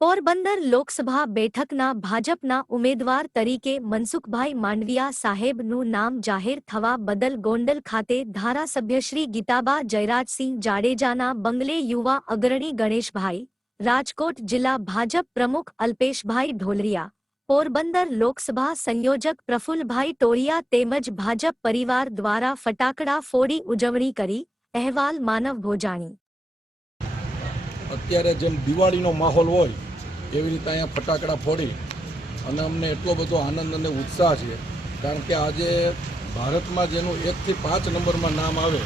પોરબંદર લોકસભા બેઠકના ભાજપના ઉમેદવાર તરીકે મનસુખભાઈ માંડવિયા સાહેબનું નામ જાહેર થવા બદલ ગોંડલ ખાતે ધારાસભ્ય શ્રી ગીતાબા જયરાજસિંહ જાડેજાના બંગલે યુવા અગ્રણી ગણેશભાઈ, રાજકોટ જિલ્લા ભાજપ પ્રમુખ અલ્પેશભાઈ ઢોલરિયા, પોરબંદર લોકસભા સંયોજક પ્રફુલભાઈ ટોળિયા તેમજ ભાજપ પરિવાર દ્વારા ફટાકડા ફોડી ઉજવણી કરી, અહેવાલ માનવ ભોજાણી. અત્યારે જેમ દિવાળીનો માહોલ હોય એવી રીતે અહીંયા ફટાકડા ફોડી અને અમને એટલો બધો આનંદ અને ઉત્સાહ છે. કારણ કે આજે ભારતમાં જેનું એકથી પાંચ નંબરમાં નામ આવે,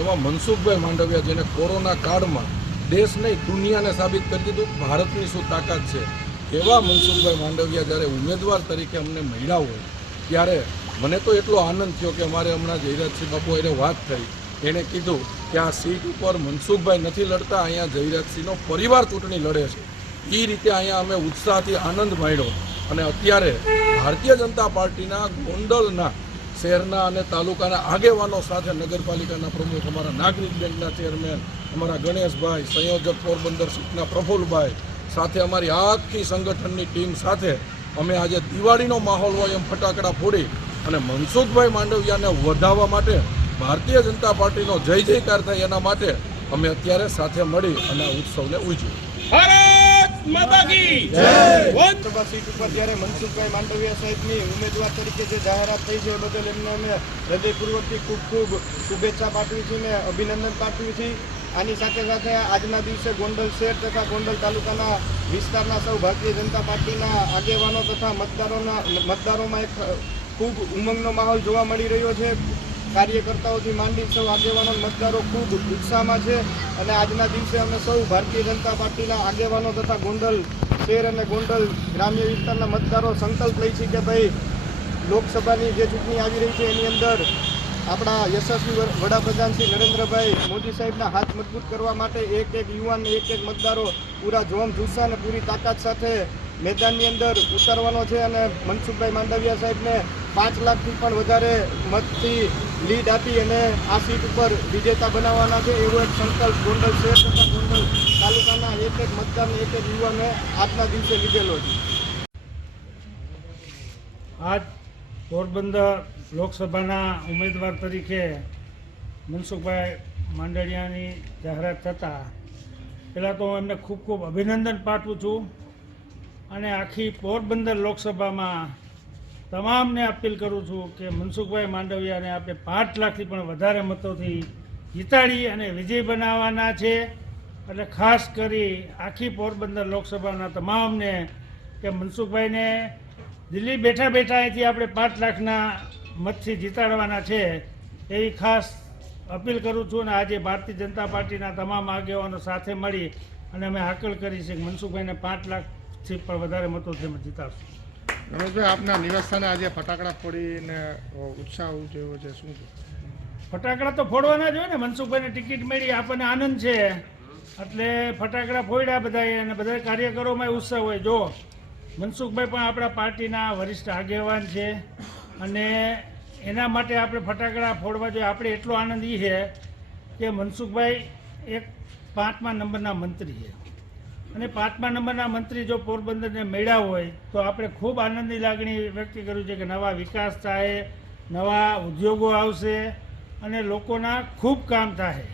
એવા મનસુખભાઈ માંડવિયા જેને કોરોના કાળમાં દેશ નહીં દુનિયાને સાબિત કરી દીધું, ભારતની શું તાકાત છે? એવા મનસુખભાઈ માંડવિયા જ્યારે ઉમેદવાર તરીકે અમને મળ્યા હોય, ત્યારે મને તો એટલો આનંદ થયો કે અમારે હમણાં જયરાજસિંહ બાપુ એને વાત થઈ. એણે કીધું કે આ સીટ ઉપર મનસુખભાઈ નથી લડતા, અહીંયા જયરાજસિંહનો પરિવાર ચૂંટણી લડે છે. એ રીતે અહીંયા અમે ઉત્સાહથી આનંદ માણ્યો. અને અત્યારે ભારતીય જનતા પાર્ટીના ગોંડલના શહેરના અને તાલુકાના આગેવાનો સાથે નગરપાલિકાના પ્રમુખ અમારા નાગરિક બેંકના ચેરમેન, અમારા ગણેશભાઈ, સંયોજક પોરબંદર સીટના પ્રફુલભાઈ સાથે અમારી આખી સંગઠનની ટીમ સાથે અમે આજે દિવાળીનો માહોલ હોય એમ ફટાકડા ફોડી અને મનસુખભાઈ માંડવિયાને વધાવવા માટે ભારતીય જનતા પાર્ટીનો જય જયકાર થાય એના માટે અમે અત્યારે સાથે મળી અને ઉત્સવને ઉજવ્યો માતા કી લોકસભા સીટ ઉપર જ્યારે મનસુખભાઈ માંડવિયા સાહેબની ઉમેદવાર તરીકે જે જાહેરાત થઈ છે એ બદલ એમને અમે હૃદયપૂર્વકથી ખૂબ ખૂબ શુભેચ્છા પાઠવી છે અને અભિનંદન પાઠવી છે. આની સાથે સાથે આજના દિવસે ગોંડલ શહેર તથા ગોંડલ તાલુકાના વિસ્તારના સૌ ભારતીય જનતા પાર્ટીના આગેવાનો તથા મતદારોના મતદારોમાં એક ખૂબ ઉમંગનો માહોલ જોવા મળી રહ્યો છે. કાર્યકર્તાઓથી માંડી સૌ આગેવાનો મતદારો ખૂબ ઉત્સાહમાં છે અને આજના દિવસે અમે સૌ ભારતીય જનતા પાર્ટીના આગેવાનો તથા ગોંડલ શહેર અને ગોંડલ ગ્રામ્ય વિસ્તારના મતદારો સંકલ્પ લઈ છે કે ભાઈ, લોકસભાની જે ચૂંટણી આવી રહી છે એની અંદર આપણા યશસ્વી વડ- વડાપ્રધાન શ્રી નરેન્દ્રભાઈ મોદી સાહેબના હાથ મજબૂત કરવા માટે એક એક યુવાન એક એક મતદારો પૂરા જોમ જુસ્સા અને પૂરી તાકાત સાથે મેદાનની અંદર ઉતારવાનો છે અને મનસુખભાઈ માંડવિયા સાહેબને પાંચ લાખથી પણ વધારે મતથી લીડ આપી અને આ સીટ ઉપર વિજેતા બનાવવાના છે. એવો એક સંકલ્પ ગોંડલ શહેર તથા ગોંડલ તાલુકાના એક એક મતદારને, એક એક યુવાને આજના દિવસે લીધેલો છે. આજ પોરબંદર લોકસભાના ઉમેદવાર તરીકે મનસુખભાઈ માંડળિયાની જાહેરાત થતાં પહેલાં તો હું એમને ખૂબ ખૂબ અભિનંદન પાઠવું છું અને આખી પોરબંદર લોકસભામાં તમામને અપીલ કરું છું કે મનસુખભાઈ માંડવિયાને આપણે પાંચ લાખથી પણ વધારે મતોથી જીતાડી અને વિજય બનાવવાના છે. એટલે ખાસ કરી આખી પોરબંદર લોકસભાના તમામને કે મનસુખભાઈને દિલ્હી બેઠા બેઠા અહીંથી આપણે પાંચ લાખના મતથી જીતાડવાના છે એવી ખાસ અપીલ કરું છું અને આજે ભારતીય જનતા પાર્ટીના તમામ આગેવાનો સાથે મળી અને અમે હાકલ કરી છે કે મનસુખભાઈને પાંચ લાખથી પણ વધારે મતોથી જીતાડશું. રમેશભાઈ આપના નિવાસસ્થાને આજે ફટાકડા ફોડીને ઉત્સાહ ઉજવ્યો છે, શું ફટાકડા તો ફોડવાના જ હોય ને, મનસુખભાઈને ટિકિટ મળી, આપણને આનંદ છે. એટલે ફટાકડા ફોડ્યા બધાએ અને બધા કાર્યકરોમાં ઉત્સાહ હોય. જો, મનસુખભાઈ પણ આપણા પાર્ટીના વરિષ્ઠ આગેવાન છે અને એના માટે આપણે ફટાકડા ફોડવા જોઈએ. આપણે એટલો આનંદ એ છે કે મનસુખભાઈ એક પાંચમા નંબરના મંત્રી છે. અને પાંચમા નંબરના મંત્રી જો પોરબંદરને મળ્યા હોય, તો આપણે ખૂબ આનંદની લાગણી વ્યક્ત કર્યું છે કે નવા વિકાસ થાય, નવા ઉદ્યોગો આવશે અને લોકોના ખૂબ કામ થાય.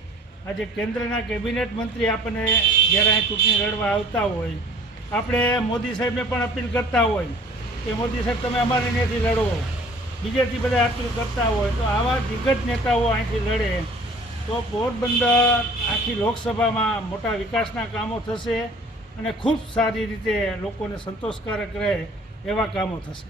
આજે કેન્દ્રના કેબિનેટ મંત્રી આપણને જ્યારે અહીં ચૂંટણી લડવા આવતા હોય, આપણે મોદી સાહેબને પણ અપીલ કરતા હોય કે મોદી સાહેબ, તમે અમારે અહીંયાથી લડો. બીજેથી બધા અપીલ કરતા હોય, તો આવા દિગ્ગજ નેતાઓ અહીંથી લડે, તો પોરબંદર આખી લોકસભામાં મોટા વિકાસના કામો થશે. અને ખૂબ સારી રીતે લોકોને સંતોષકારક રહે એવા કામો થશે.